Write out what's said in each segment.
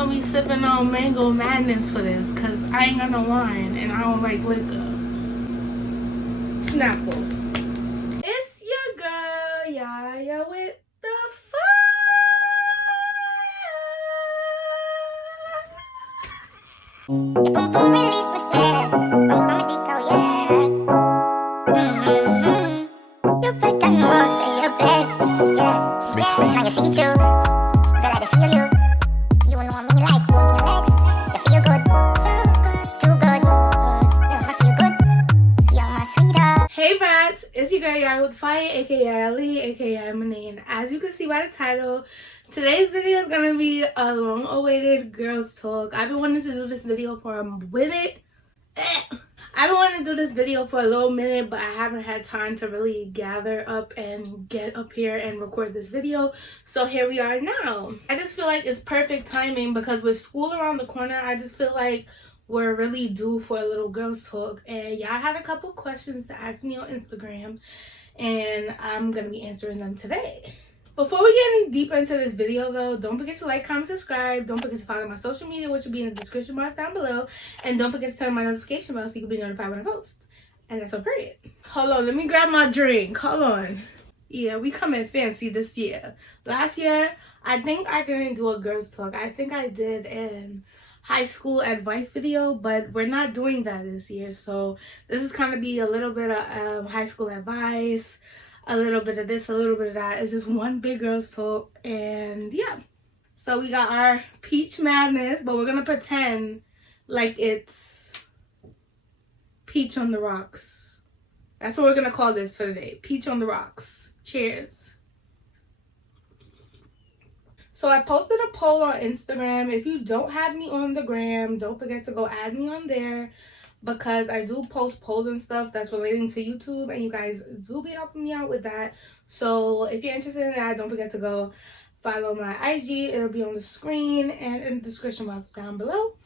gonna be sipping on mango madness for this, cause I ain't got no wine and I don't like liquor. Snapple. It's your girl Yaya with the fire. Boom boom release my stress. Bounce from my dick, oh yeah. You better know, say you're blessed. Yeah. Now you see through. Girl, I feel you. You know me like holding your legs. You feel good. So good. Too good. You feel good. You're my sweetheart. Hey rats, it's your girl Yaya with fire, aka Ali, aka Monet, and as you can see by the title, today's video is gonna be a long-awaited girls talk. I've been wanting to do this video for a minute. I've been wanting to do this video for a little minute, but I haven't had time to really gather up and get up here and record this video. So here we are now. I just feel like it's perfect timing because with school around the corner, I just feel like we're really due for a little girls talk. And y'all had a couple questions to ask me on Instagram, and I'm gonna be answering them today. Before we get any deep into this video though, don't forget to like, comment, subscribe. Don't forget to follow my social media, which will be in the description box down below. And don't forget to turn on my notification bell so you can be notified when I post. And that's all, period. Hold on, let me grab my drink. Hold on. Yeah, we coming fancy this year. Last year, I think I didn't do a girls talk. I think I did an high school advice video, but we're not doing that this year. So this is kind of be a little bit of high school advice, a little bit of this, a little bit of that. It's just one big girls talk, and yeah. So we got our peach madness, but we're gonna pretend like it's peach on the rocks. That's what we're gonna call this for today. Peach on the rocks. Cheers. So I posted a poll on Instagram. If you don't have me on the gram, don't forget to go add me on there, because I do post polls and stuff that's relating to YouTube, and you guys do be helping me out with that. So if you're interested in that, don't forget to go follow my IG. It'll be on the screen and in the description box down below.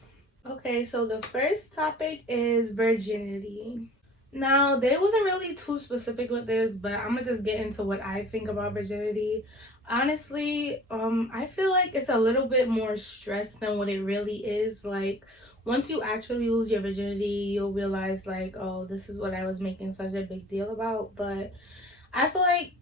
Okay, so the first topic is virginity. Now, they wasn't really too specific with this, but I'm gonna just get into what I think about virginity. Honestly, I feel like it's a little bit more stress than what it really is. Like, once you actually lose your virginity, you'll realize like, oh, this is what I was making such a big deal about. But I feel like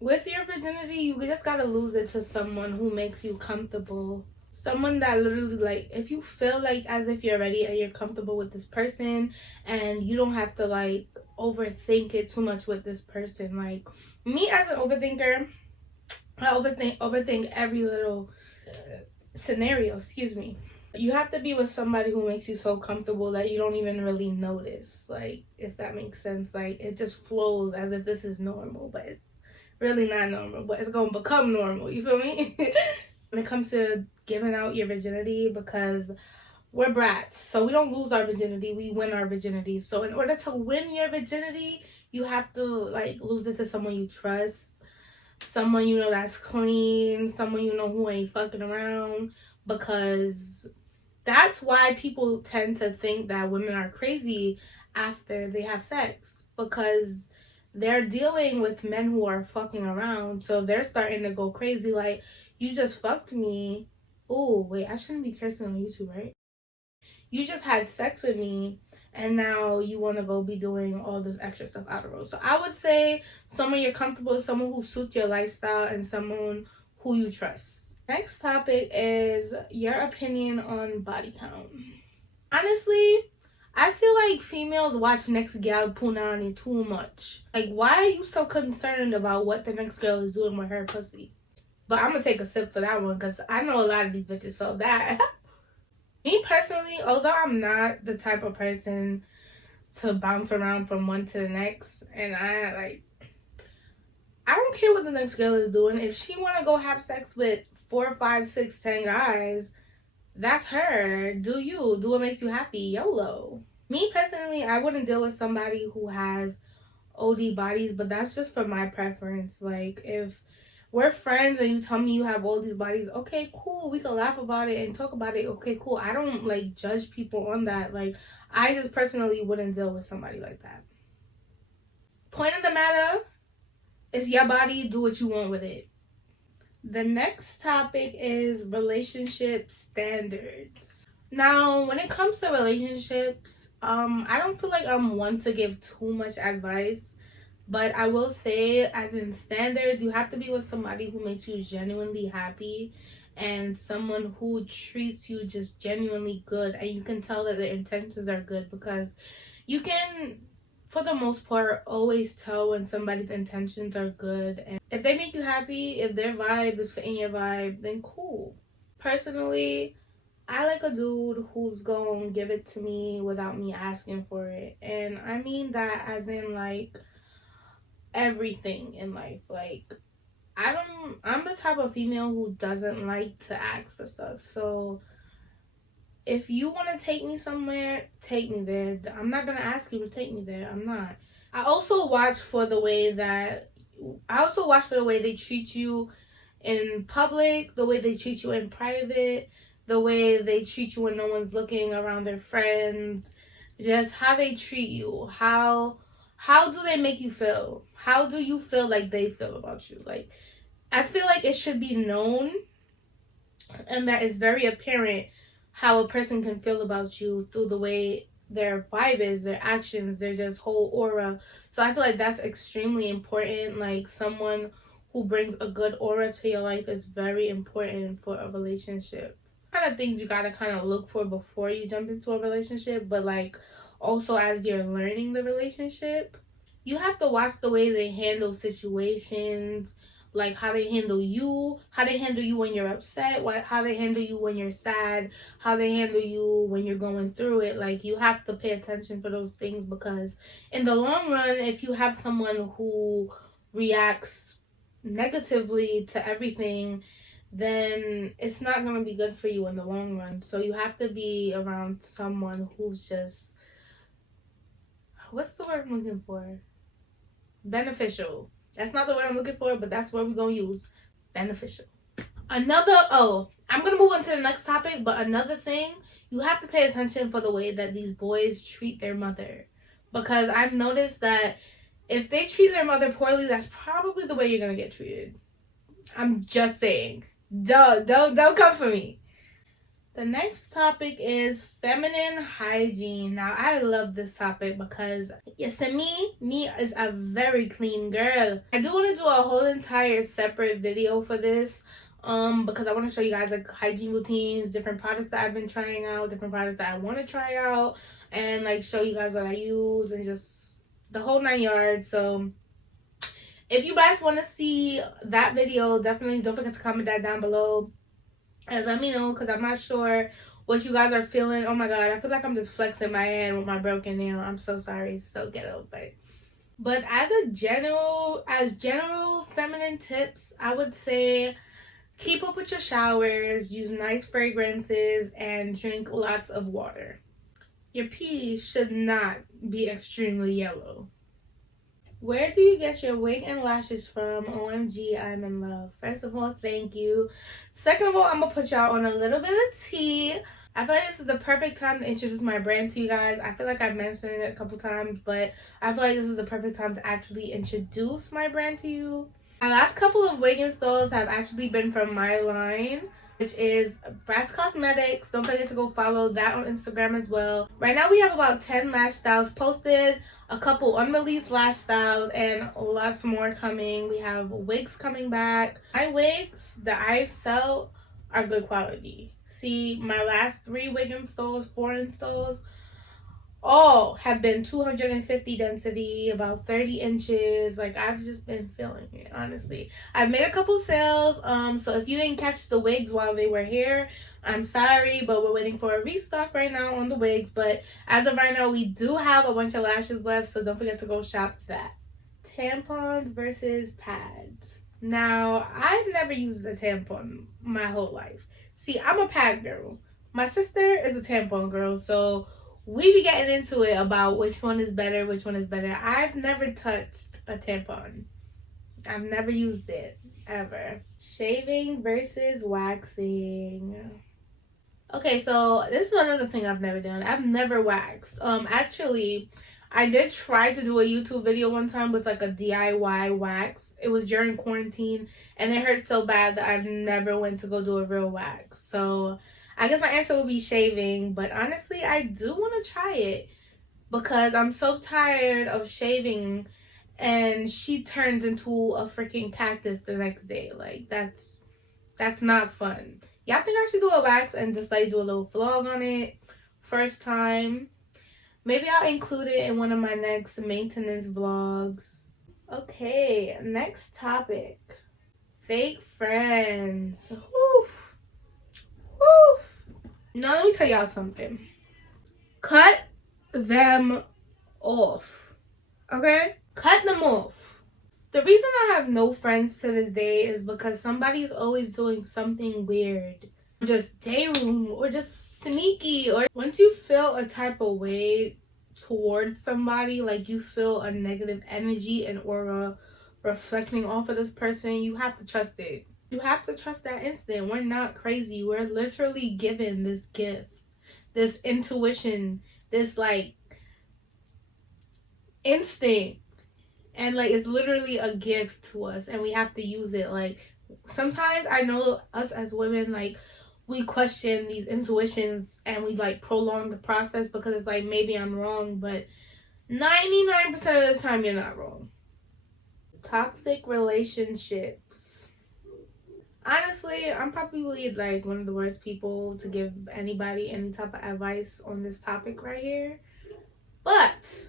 with your virginity, you just gotta lose it to someone who makes you comfortable. Someone that literally, like, if you feel like as if you're ready and you're comfortable with this person, and you don't have to like overthink it too much with this person. Like me as an overthinker, I overthink every little scenario, excuse me. You have to be with somebody who makes you so comfortable that you don't even really notice, like, if that makes sense. Like, it just flows as if this is normal, but it's really not normal, but it's gonna become normal, you feel me? When it comes to giving out your virginity, because we're brats, so we don't lose our virginity, we win our virginity. So in order to win your virginity, you have to like lose it to someone you trust, someone you know that's clean, someone you know who ain't fucking around, because that's why people tend to think that women are crazy after they have sex, because they're dealing with men who are fucking around. So they're starting to go crazy. Like, you just fucked me. Oh, wait, I shouldn't be cursing on YouTube, right? You just had sex with me, and now you want to go be doing all this extra stuff out of road. So I would say someone you're comfortable with, someone who suits your lifestyle, and someone who you trust. Next topic is your opinion on body count. Honestly, I feel like females watch next gal punani too much. Like, why are you so concerned about what the next girl is doing with her pussy? But I'm gonna take a sip for that one, because I know a lot of these bitches felt that. Me personally, although I'm not the type of person to bounce around from one to the next, and I don't care what the next girl is doing. If she wanna go have sex with 4, 5, 6, 10 guys, that's her. Do you. Do what makes you happy. YOLO. Me personally, I wouldn't deal with somebody who has OD bodies, but that's just for my preference. Like, if we're friends and you tell me you have all these bodies, okay, cool, we can laugh about it and talk about it. Okay, cool. I don't like judge people on that. Like, I just personally wouldn't deal with somebody like that. Point of the matter, it's your body, do what you want with it. The next topic is relationship standards. Now, when it comes to relationships, I don't feel like I'm one to give too much advice, but I will say, as in standards, you have to be with somebody who makes you genuinely happy and someone who treats you just genuinely good, and you can tell that their intentions are good, because you can, for the most part, always tell when somebody's intentions are good. And if they make you happy, if their vibe is fitting your vibe, then cool. Personally, I like a dude who's gonna give it to me without me asking for it. And I mean that as in like everything in life. Like, I'm the type of female who doesn't like to ask for stuff. So if you want to take me somewhere, take me there. I'm not gonna ask you to take me there. I'm not. I also watch for the way they treat you in public, the way they treat you in private, the way they treat you when no one's looking, around their friends, just how they treat you. How do they make you feel? How do you feel like they feel about you? Like, I feel like it should be known and that it's very apparent how a person can feel about you through the way their vibe is, their actions, their just whole aura. So I feel like that's extremely important. Like, someone who brings a good aura to your life is very important for a relationship. Kind of things you gotta kind of look for before you jump into a relationship, but like also as you're learning the relationship, you have to watch the way they handle situations, like how they handle you when you're upset, how they handle you when you're sad, how they handle you when you're going through it. Like, you have to pay attention for those things, because in the long run, if you have someone who reacts negatively to everything, then it's not going to be good for you in the long run. So you have to be around someone who's just, what's the word I'm looking for? Beneficial. That's not the word I'm looking for, but that's what we're going to use. Beneficial. I'm going to move on to the next topic, but another thing, you have to pay attention for the way that these boys treat their mother. Because I've noticed that if they treat their mother poorly, that's probably the way you're going to get treated. I'm just saying. Don't come for me. The next topic is feminine hygiene. Now, I love this topic because, yes, to me is a very clean girl. I do want to do a whole entire separate video for this, because I want to show you guys like hygiene routines, different products that I've been trying out, different products that I want to try out, and like show you guys what I use and just the whole 9 yards. So if you guys want to see that video, definitely don't forget to comment that down below and let me know, because I'm not sure what you guys are feeling. Oh my god, I feel like I'm just flexing my hand with my broken nail. I'm so sorry. It's so ghetto, but as general feminine tips, I would say keep up with your showers, use nice fragrances, and drink lots of water. Your pee should not be extremely yellow. Where do you get your wig and lashes from? OMG, I'm in love. First of all, thank you. Second of all, I'm going to put y'all on a little bit of tea. I feel like this is the perfect time to introduce my brand to you guys. I feel like I've mentioned it a couple times, but I feel like this is the perfect time to actually introduce my brand to you. My last couple of wig installs have actually been from my line, which is Brass Cosmetics. Don't forget to go follow that on Instagram as well. Right now we have about 10 lash styles posted, a couple unreleased lash styles, and lots more coming. We have wigs coming back. My wigs that I sell are good quality. See, my last 3 wig installs, 4 installs, all have been 250 density, about 30 inches. Like, I've just been feeling it, honestly. I've made a couple sales, so if you didn't catch the wigs while they were here, I'm sorry, but we're waiting for a restock right now on the wigs. But as of right now, we do have a bunch of lashes left, so don't forget to go shop that. Tampons versus pads. Now, I've never used a tampon my whole life. See, I'm a pad girl. My sister is a tampon girl, so we be getting into it about which one is better, which one is better. I've never touched a tampon. I've never used it, ever. Shaving versus waxing. Okay, so this is another thing I've never done. I've never waxed. Actually, I did try to do a YouTube video one time with like a DIY wax. It was during quarantine and it hurt so bad that I've never went to go do a real wax. So I guess my answer would be shaving, but honestly I do want to try it because I'm so tired of shaving and she turns into a freaking cactus the next day. Like that's not fun. Y'all think I should do a wax and just like do a little vlog on it first time? Maybe I'll include it in one of my next maintenance vlogs. Okay, next topic. Fake friends. Whew. Whew. Now let me tell y'all something. Cut them off. Okay? Cut them off. The reason I have no friends to this day is because somebody's always doing something weird. Just day room or just sneaky, or once you feel a type of way towards somebody, like you feel a negative energy and aura reflecting off of this person, you have to trust it. You have to trust that instinct. We're not crazy. We're literally given this gift, this intuition, this like instinct, and like it's literally a gift to us and we have to use it. Like sometimes I know us as women, like we question these intuitions and we like prolong the process because it's like maybe I'm wrong, but 99% of the time you're not wrong. Toxic relationships. Honestly, I'm probably like one of the worst people to give anybody any type of advice on this topic right here, but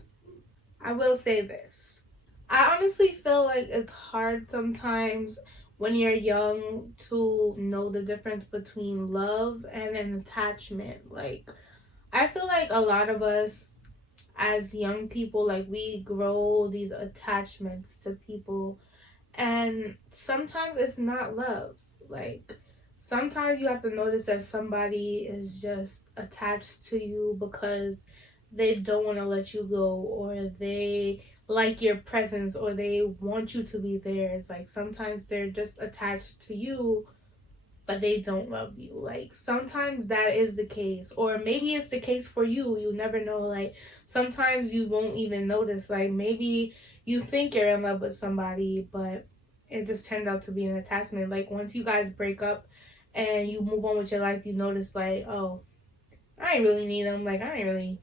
I will say this. I honestly feel like it's hard sometimes when you're young to know the difference between love and an attachment. Like I feel like a lot of us as young people, like we grow these attachments to people and sometimes it's not love. Like sometimes you have to notice that somebody is just attached to you because they don't want to let you go, or they like your presence, or they want you to be there. It's like sometimes they're just attached to you but they don't love you. Like sometimes that is the case, or maybe it's the case for you. You never know. Like sometimes you won't even notice. Like maybe you think you're in love with somebody but it just turned out to be an attachment. Like once you guys break up and you move on with your life, you notice like, oh, I ain't really need them. Like I feel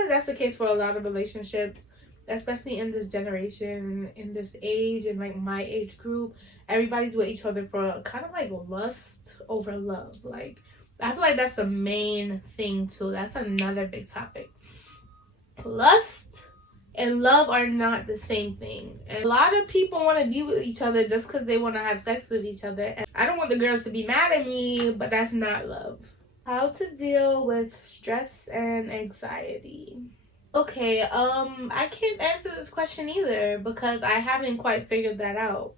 like that's the case for a lot of relationships, especially in this generation, in this age, and like my age group. Everybody's with each other for kind of like lust over love. Like I feel like that's the main thing too. That's another big topic. Lust and love are not the same thing, and a lot of people want to be with each other just because they want to have sex with each other. And I don't want the girls to be mad at me, but that's not love. How to deal with stress and anxiety. Okay, I can't answer this question either because I haven't quite figured that out.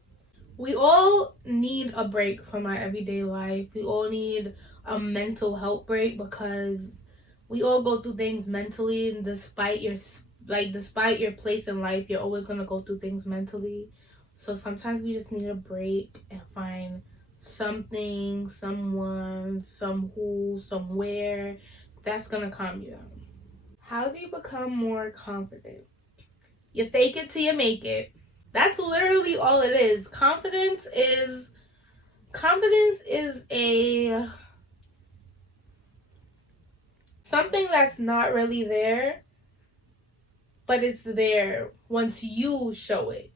We all need a break from our everyday life. We all need a mental health break because we all go through things mentally, and despite your place in life, you're always gonna go through things mentally. So sometimes we just need a break and find something, someone, somewhere that's gonna calm you down. How do you become more confident? You fake it till you make it. That's literally all it is. Confidence is a something that's not really there, but it's there once you show it.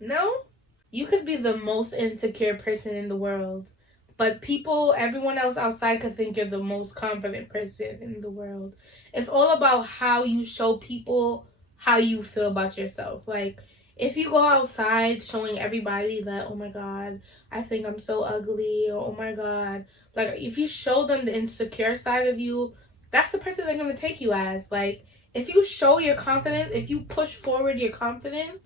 No? You could be the most insecure person in the world, but everyone else outside could think you're the most confident person in the world. It's all about how you show people how you feel about yourself. Like, if you go outside showing everybody that, oh my God, I think I'm so ugly, or oh my God, like, if you show them the insecure side of you, that's the person they're going to take you as. Like, if you show your confidence, if you push forward your confidence,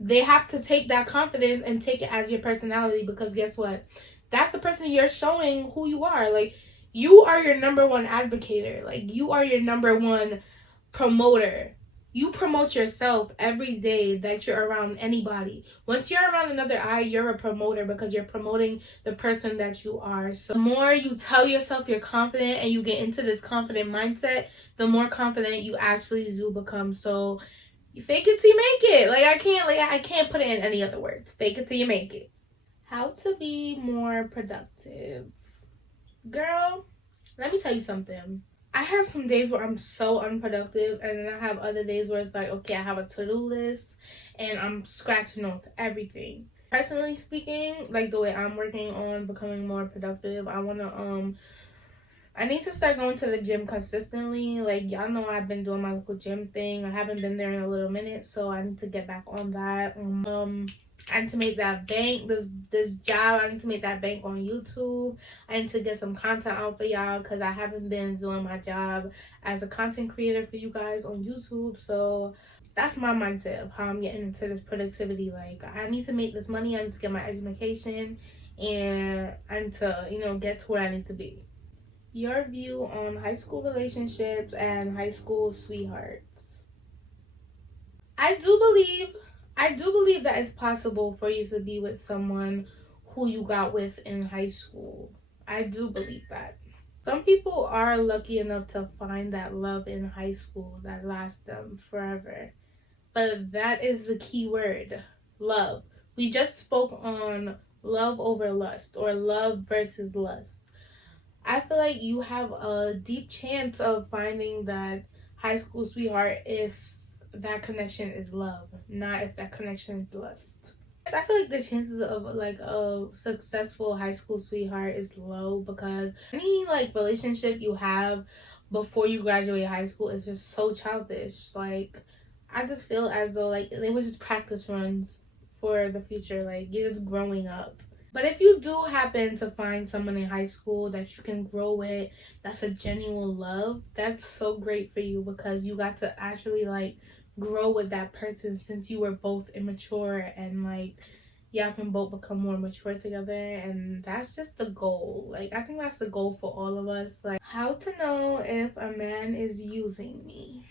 they have to take that confidence and take it as your personality, because guess what? That's the person you're showing who you are. Like, you are your number one advocator. Like, you are your number one promoter. You promote yourself every day that you're around anybody. Once you're around another eye, you're a promoter because you're promoting the person that you are. So the more you tell yourself you're confident and you get into this confident mindset, the more confident you actually do become. So you fake it till you make it. I can't put it in any other words. Fake it till you make it. How to be more productive. Girl, let me tell you something. I have some days where I'm so unproductive, and then I have other days where it's like, okay, I have a to-do list and I'm scratching off everything. Personally speaking, like the way I'm working on becoming more productive, I need to start going to the gym consistently. Like, y'all know I've been doing my local gym thing. I haven't been there in a little minute, so I need to get back on that. I need to make that bank, this job. I need to make that bank on YouTube. I need to get some content out for y'all because I haven't been doing my job as a content creator for you guys on YouTube. So that's my mindset of how I'm getting into this productivity. Like, I need to make this money. I need to get my education, and I need to, get to where I need to be. Your view on high school relationships and high school sweethearts. I do believe that it's possible for you to be with someone who you got with in high school. I do believe that. Some people are lucky enough to find that love in high school that lasts them forever. But that is the key word, love. We just spoke on love over lust, or love versus lust. I feel like you have a deep chance of finding that high school sweetheart if that connection is love, not if that connection is lust. I feel like the chances of like a successful high school sweetheart is low because any like relationship you have before you graduate high school is just so childish. Like, I just feel as though like they were just practice runs for the future. Like, you're just growing up. But if you do happen to find someone in high school that you can grow with, that's a genuine love, that's so great for you because you got to actually like grow with that person since you were both immature, and like y'all can both become more mature together, and that's just the goal. Like, I think that's the goal for all of us. Like, how to know if a man is using me.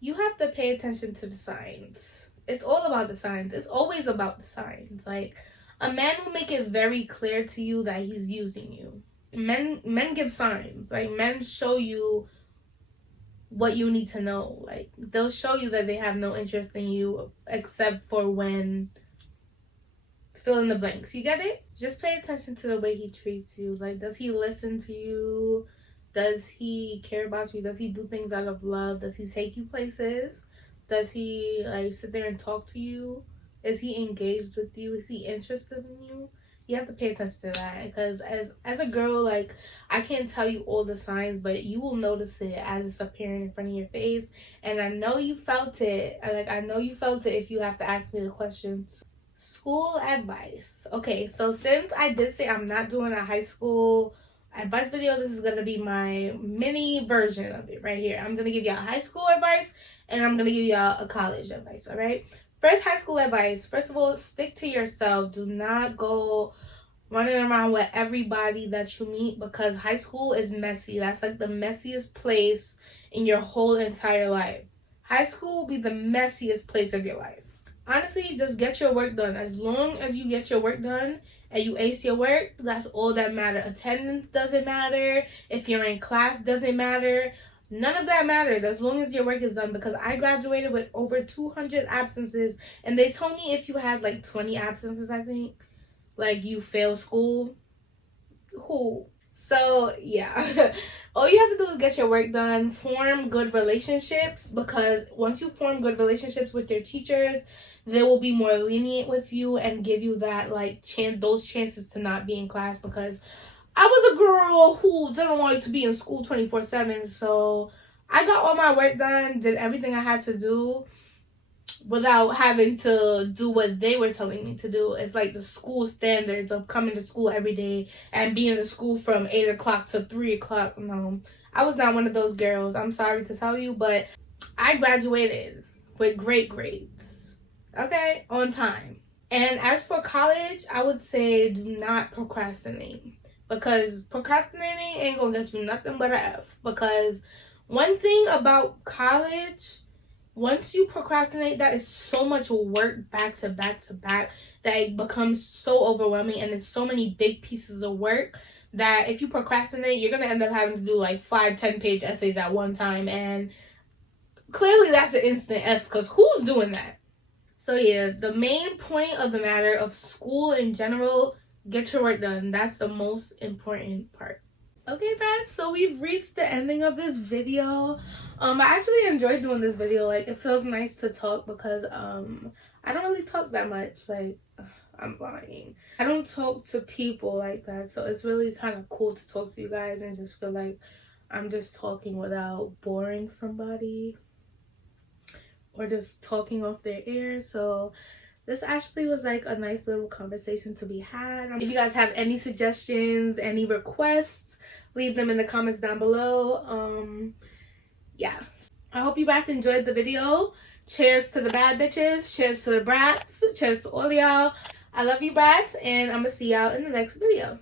You have to pay attention to the signs. It's all about the signs. It's always about the signs. Like, a man will make it very clear to you that he's using you. Men give signs. Like, men show you what you need to know. Like, they'll show you that they have no interest in you except for when fill in the blanks. You get it? Just pay attention to the way he treats you. Like, does he listen to you? Does he care about you? Does he do things out of love? Does he take you places? Does he like sit there and talk to you? Is he engaged with you? Is he interested in you? You have to pay attention to that because as a girl, like, I can't tell you all the signs, but you will notice it as it's appearing in front of your face. And I know you felt it. I know you felt it if you have to ask me the questions. School advice. Okay, so since I did say I'm not doing a high school advice video, this is going to be my mini version of it right here. I'm going to give y'all high school advice and I'm going to give y'all a college advice, all right? First, high school advice. First of all, stick to yourself. Do not go running around with everybody that you meet because high school is messy. That's like the messiest place in your whole entire life. High school will be the messiest place of your life. Honestly, just get your work done. As long as you get your work done and you ace your work, that's all that matters. Attendance doesn't matter. If you're in class, doesn't matter. None of that matters as long as your work is done, because I graduated with over 200 absences and they told me if you had like 20 absences, I think, like, you failed school. Cool. So yeah, all you have to do is get your work done, form good relationships, because once you form good relationships with your teachers, they will be more lenient with you and give you that like those chances to not be in class, because I was a girl who didn't want to be in school 24/7, so I got all my work done, did everything I had to do without having to do what they were telling me to do. It's like the school standards of coming to school every day and being in school from 8 o'clock to 3 o'clock. No, I was not one of those girls. I'm sorry to tell you, but I graduated with great grades, okay, on time. And as for college, I would say do not procrastinate. Because procrastinating ain't gonna get you nothing but an F. Because one thing about college Once you procrastinate, that is so much work back to back to back that it becomes so overwhelming, and it's so many big pieces of work that if you procrastinate, you're gonna end up having to do like 5-10 page essays at one time, and clearly that's an instant F, because who's doing that? So yeah, the main point of the matter of school in general, get your work done. That's the most important part. Okay, friends, so we've reached the ending of this video. I actually enjoyed doing this video. Like, it feels nice to talk because I don't really talk that much. Like, I'm lying. I don't talk to people like that, so it's really kind of cool to talk to you guys and just feel like I'm just talking without boring somebody or just talking off their ear. So this actually was like a nice little conversation to be had. If you guys have any suggestions, any requests, leave them in the comments down below. Yeah, I hope you guys enjoyed the video. Cheers to the bad bitches, cheers to the brats, cheers to all y'all. I love you, brats, and I'm gonna see y'all in the next video.